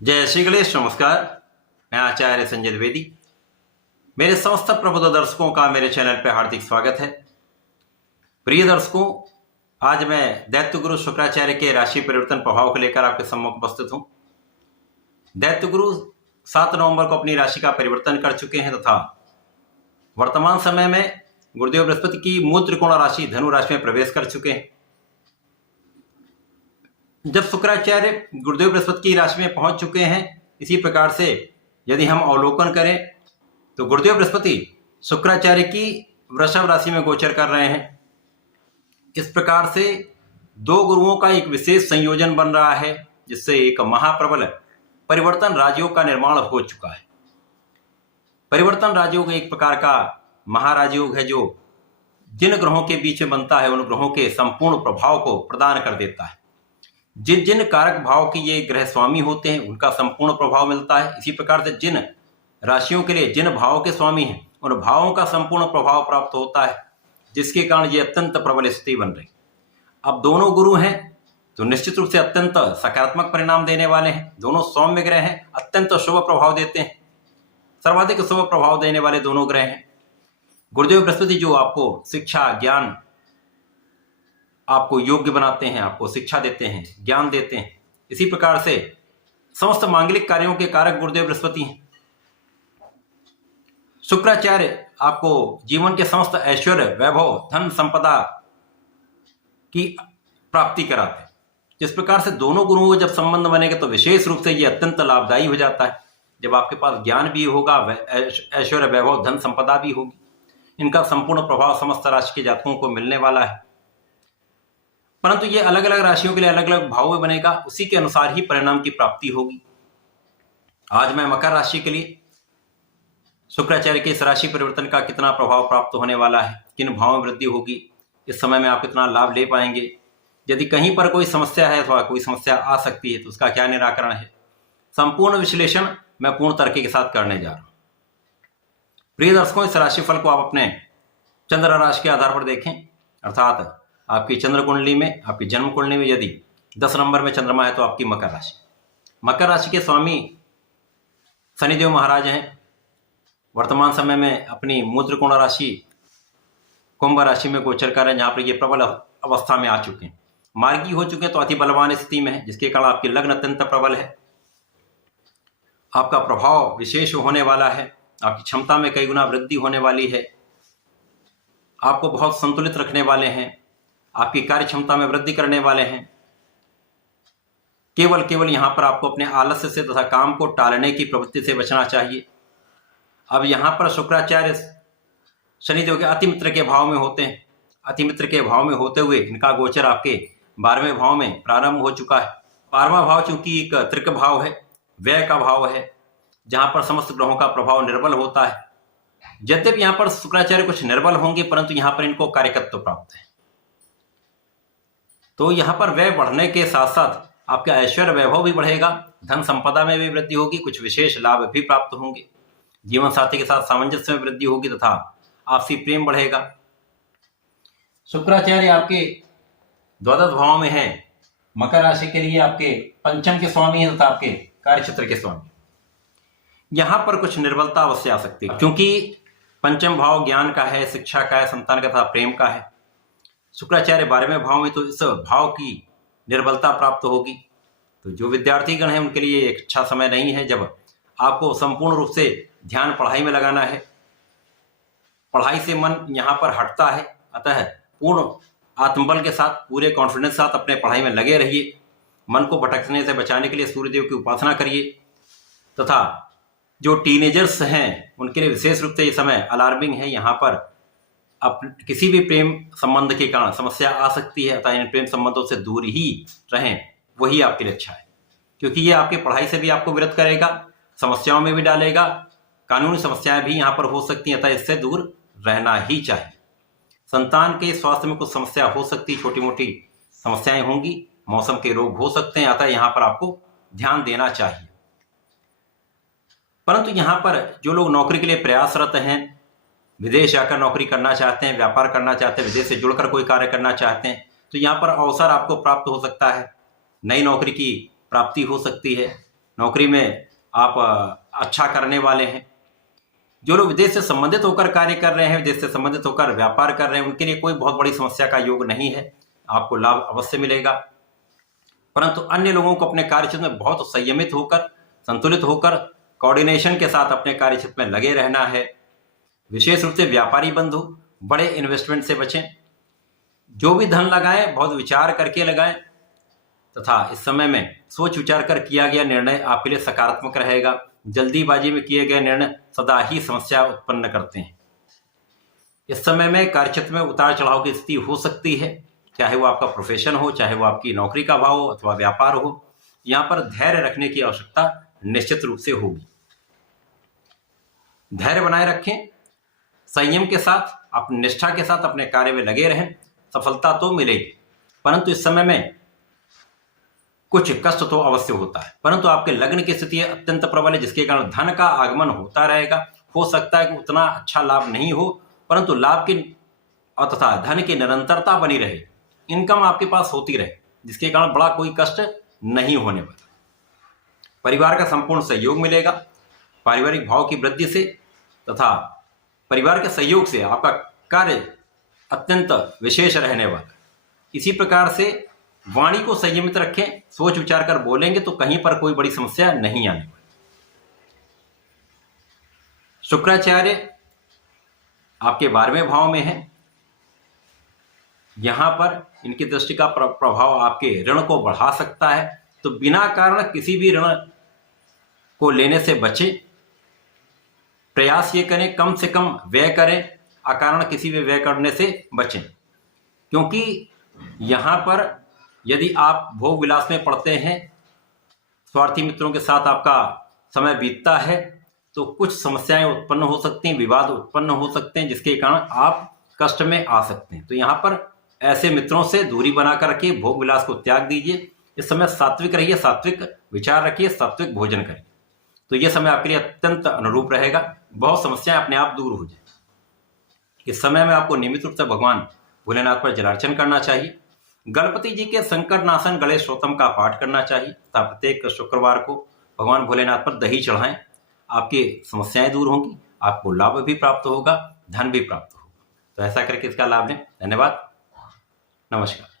जय श्री गणेश। नमस्कार, मैं आचार्य संजय द्विवेदी। मेरे समस्त प्रबुद्ध दर्शकों का मेरे चैनल पर हार्दिक स्वागत है। प्रिय दर्शकों, आज मैं दैत्य गुरु शुक्राचार्य के राशि परिवर्तन प्रभाव को लेकर आपके सम्मुख उपस्थित हूं। दैत्य गुरु 7 नवंबर को अपनी राशि का परिवर्तन कर चुके हैं तथा वर्तमान समय में गुरुदेव बृहस्पति की मूल त्रिकोण राशि धनु राशि में प्रवेश कर चुके हैं। जब शुक्राचार्य गुरुदेव बृहस्पति की राशि में पहुंच चुके हैं, इसी प्रकार से यदि हम अवलोकन करें तो गुरुदेव बृहस्पति शुक्राचार्य की वृषभ राशि में गोचर कर रहे हैं। इस प्रकार से दो गुरुओं का एक विशेष संयोजन बन रहा है, जिससे एक महाप्रबल परिवर्तन राजयोग का निर्माण हो चुका है। परिवर्तन राजयोग एक प्रकार का महाराजयोग है जो जिन ग्रहों के बीच में बनता है उन ग्रहों के संपूर्ण प्रभाव को प्रदान कर देता है। जिन जिन कारक भाव के ये ग्रह स्वामी होते हैं उनका संपूर्ण प्रभाव मिलता है। इसी प्रकार से जिन राशियों के लिए जिन भावों के स्वामी हैं उन भावों का संपूर्ण प्रभाव प्राप्त होता है, जिसके कारण ये अत्यंत प्रबल स्थिति बन रही। अब दोनों गुरु हैं तो निश्चित रूप से अत्यंत सकारात्मक परिणाम देने वाले हैं। दोनों सौम्य ग्रह हैं, अत्यंत शुभ प्रभाव देते हैं, सर्वाधिक शुभ प्रभाव देने वाले दोनों ग्रह हैं। गुरुदेव बृहस्पति जो आपको शिक्षा ज्ञान, आपको योग्य बनाते हैं, आपको शिक्षा देते हैं, ज्ञान देते हैं। इसी प्रकार से समस्त मांगलिक कार्यों के कारक गुरुदेव बृहस्पति हैं। शुक्राचार्य आपको जीवन के समस्त ऐश्वर्य, वैभव, धन संपदा की प्राप्ति कराते हैं। जिस प्रकार से दोनों गुरुओं को जब संबंध बनेगा तो विशेष रूप से यह अत्यंत लाभदायी हो जाता है। जब आपके पास ज्ञान भी होगा, ऐश्वर्य, वैभव, धन संपदा भी होगी, इनका संपूर्ण प्रभाव समस्त राशि के जातकों को मिलने वाला है। परंतु ये अलग अलग राशियों के लिए अलग अलग भाव में बनेगा, उसी के अनुसार ही परिणाम की प्राप्ति होगी। आज मैं मकर राशि के लिए शुक्राचार्य के इस राशि परिवर्तन का कितना प्रभाव प्राप्त होने वाला है, किन भावों में वृद्धि होगी, इस समय में आप कितना लाभ ले पाएंगे, यदि कहीं पर कोई समस्या है अथवा कोई समस्या आ सकती है तो उसका क्या निराकरण है, संपूर्ण विश्लेषण मैं पूर्ण तर्क के साथ करने जा रहा हूं। प्रिय दर्शकों, इस राशिफल को आप अपने चंद्र राशि के आधार पर देखें, अर्थात आपकी चंद्र कुंडली में, आपकी जन्म कुंडली में यदि 10 नंबर में चंद्रमा है तो आपकी मकर राशि। मकर राशि के स्वामी शनिदेव महाराज हैं। वर्तमान समय में अपनी मूल त्रिकोण राशि कुंभ राशि में गोचर कर रहे हैं, जहां पर ये प्रबल अवस्था में आ चुके हैं, मार्गी हो चुके हैं, तो अति बलवान स्थिति में है, जिसके कारण आपकी लग्न अत्यंत प्रबल है। आपका प्रभाव विशेष होने वाला है, आपकी क्षमता में कई गुना वृद्धि होने वाली है, आपको बहुत संतुलित रखने वाले हैं, आपकी कार्य क्षमता में वृद्धि करने वाले हैं। केवल यहां पर आपको अपने आलस्य से तथा काम को टालने की प्रवृत्ति से बचना चाहिए। अब यहां पर शुक्राचार्य शनिदेव के अति मित्र के भाव में होते हैं। अति मित्र के भाव में होते हुए इनका गोचर आपके 12वें भाव में प्रारंभ हो चुका है। 12वां भाव चूंकि एक त्रिक भाव है, व्यय का भाव है, जहां पर समस्त ग्रहों का प्रभाव निर्बल होता है। यद्यपि यहां पर शुक्राचार्य कुछ निर्बल होंगे, परंतु यहां पर इनको कार्यकत्व प्राप्त है। तो यहां पर व्यय बढ़ने के साथ साथ आपका ऐश्वर्य वैभव भी बढ़ेगा, धन संपदा में भी वृद्धि होगी, कुछ विशेष लाभ भी प्राप्त होंगे, जीवन साथी के साथ सामंजस्य में वृद्धि होगी तथा आपसी प्रेम बढ़ेगा। शुक्राचार्य आपके द्वादश भाव में है। मकर राशि के लिए आपके पंचम के स्वामी हैं तथा आपके कार्य क्षेत्र के स्वामी। यहां पर कुछ निर्बलता अवश्य आ सकती है, क्योंकि पंचम भाव ज्ञान का है, शिक्षा का है, संतान का तथा प्रेम का है। शुक्राचार्य 12वें भाव में, तो इस भाव की निर्बलता प्राप्त होगी। तो जो विद्यार्थीगण हैं उनके लिए एक अच्छा समय नहीं है, जब आपको संपूर्ण रूप से ध्यान पढ़ाई में लगाना है। पढ़ाई से मन यहाँ पर हटता है, अतः पूर्ण आत्मबल के साथ, पूरे कॉन्फिडेंस के साथ अपने पढ़ाई में लगे रहिए। मन को भटकने से बचाने के लिए सूर्यदेव की उपासना करिए तथा जो टीनेजर्स हैं उनके लिए विशेष रूप से ये समय अलार्मिंग है। यहाँ पर अब किसी भी प्रेम संबंध के कारण समस्या आ सकती है, अतः इन प्रेम संबंधों से दूर ही रहें, वही आपके लिए अच्छा है, क्योंकि ये आपके पढ़ाई से भी आपको विरत करेगा, समस्याओं में भी डालेगा, कानूनी समस्याएं भी यहाँ पर हो सकती हैं, अतः इससे दूर रहना ही चाहिए। संतान के स्वास्थ्य में कुछ समस्या हो सकती है, छोटी मोटी समस्याएं होंगी, मौसम के रोग हो सकते हैं, अतः यहाँ पर आपको ध्यान देना चाहिए। परंतु यहाँ पर जो लोग नौकरी के लिए प्रयासरत हैं, विदेश जाकर नौकरी करना चाहते हैं, व्यापार करना चाहते हैं, विदेश से जुड़कर कोई कार्य करना चाहते हैं, तो यहाँ पर अवसर आपको प्राप्त हो सकता है, नई नौकरी की प्राप्ति हो सकती है, नौकरी में आप अच्छा करने वाले हैं। जो लोग विदेश से संबंधित होकर कार्य कर रहे हैं, विदेश से संबंधित होकर व्यापार कर रहे हैं, उनके लिए कोई बहुत बड़ी समस्या का योग नहीं है, आपको लाभ अवश्य मिलेगा। परंतु अन्य लोगों को अपने कार्यक्षेत्र में बहुत संयमित होकर, संतुलित होकर, कोऑर्डिनेशन के साथ अपने कार्यक्षेत्र में लगे रहना है। विशेष रूप से व्यापारी बंधु बड़े इन्वेस्टमेंट से बचें। जो भी धन लगाएं बहुत विचार करके लगाएं तथा इस समय में सोच विचार कर किया गया निर्णय आपके लिए सकारात्मक रहेगा। जल्दीबाजी में किए गए निर्णय सदा ही समस्या उत्पन्न करते हैं। इस समय में कार्यक्षेत्र में उतार चढ़ाव की स्थिति हो सकती है, चाहे वो आपका प्रोफेशन हो, चाहे वो आपकी नौकरी का भाव हो अथवा व्यापार हो। यहाँ पर धैर्य रखने की आवश्यकता निश्चित रूप से होगी। धैर्य बनाए रखें, संयम के साथ, अपनी निष्ठा के साथ अपने कार्य में लगे रहें। सफलता तो मिलेगी, परंतु इस समय में कुछ कष्ट तो अवश्य होता है। परंतु आपके लग्न की स्थिति अत्यंत प्रबल है, जिसके कारण धन का आगमन होता रहेगा। हो सकता है कि उतना अच्छा लाभ नहीं हो, परंतु लाभ की तथा धन की निरंतरता बनी रहे, इनकम आपके पास होती रहे, जिसके कारण बड़ा कोई कष्ट नहीं होने वाला। परिवार का संपूर्ण सहयोग मिलेगा। पारिवारिक भाव की वृद्धि से तथा परिवार के सहयोग से आपका कार्य अत्यंत विशेष रहने वाला है। इसी प्रकार से वाणी को संयमित रखें, सोच विचार कर बोलेंगे तो कहीं पर कोई बड़ी समस्या नहीं आने वाली। शुक्राचार्य आपके 12वें भाव में है। यहां पर इनकी दृष्टि का प्रभाव आपके ऋण को बढ़ा सकता है, तो बिना कारण किसी भी ऋण को लेने से बचें। प्रयास ये करें कम से कम व्यय करें, अकारण किसी भी व्यय करने से बचें। क्योंकि यहां पर यदि आप भोग विलास में पड़ते हैं, स्वार्थी मित्रों के साथ आपका समय बीतता है, तो कुछ समस्याएं उत्पन्न हो सकती हैं, विवाद उत्पन्न हो सकते हैं, जिसके कारण आप कष्ट में आ सकते हैं। तो यहाँ पर ऐसे मित्रों से दूरी बना करके भोग विलास को त्याग दीजिए। इस समय सात्विक रहिए, सात्विक विचार रखिए, सात्विक भोजन करिए, तो यह समय आपके लिए अत्यंत अनुरूप रहेगा। बहुत समस्याएं अपने आप दूर हो जाए। इस समय में आपको नियमित रूप से भगवान भोलेनाथ पर जलार्चन करना चाहिए। गणपति जी के संकट नाशन गणेश स्तोत्रम का पाठ करना चाहिए तथा प्रत्येक शुक्रवार को भगवान भोलेनाथ पर दही चढ़ाएं। आपकी समस्याएं दूर होंगी, आपको लाभ भी प्राप्त होगा, धन भी प्राप्त होगा। तो ऐसा करके इसका लाभ लें। धन्यवाद, नमस्कार।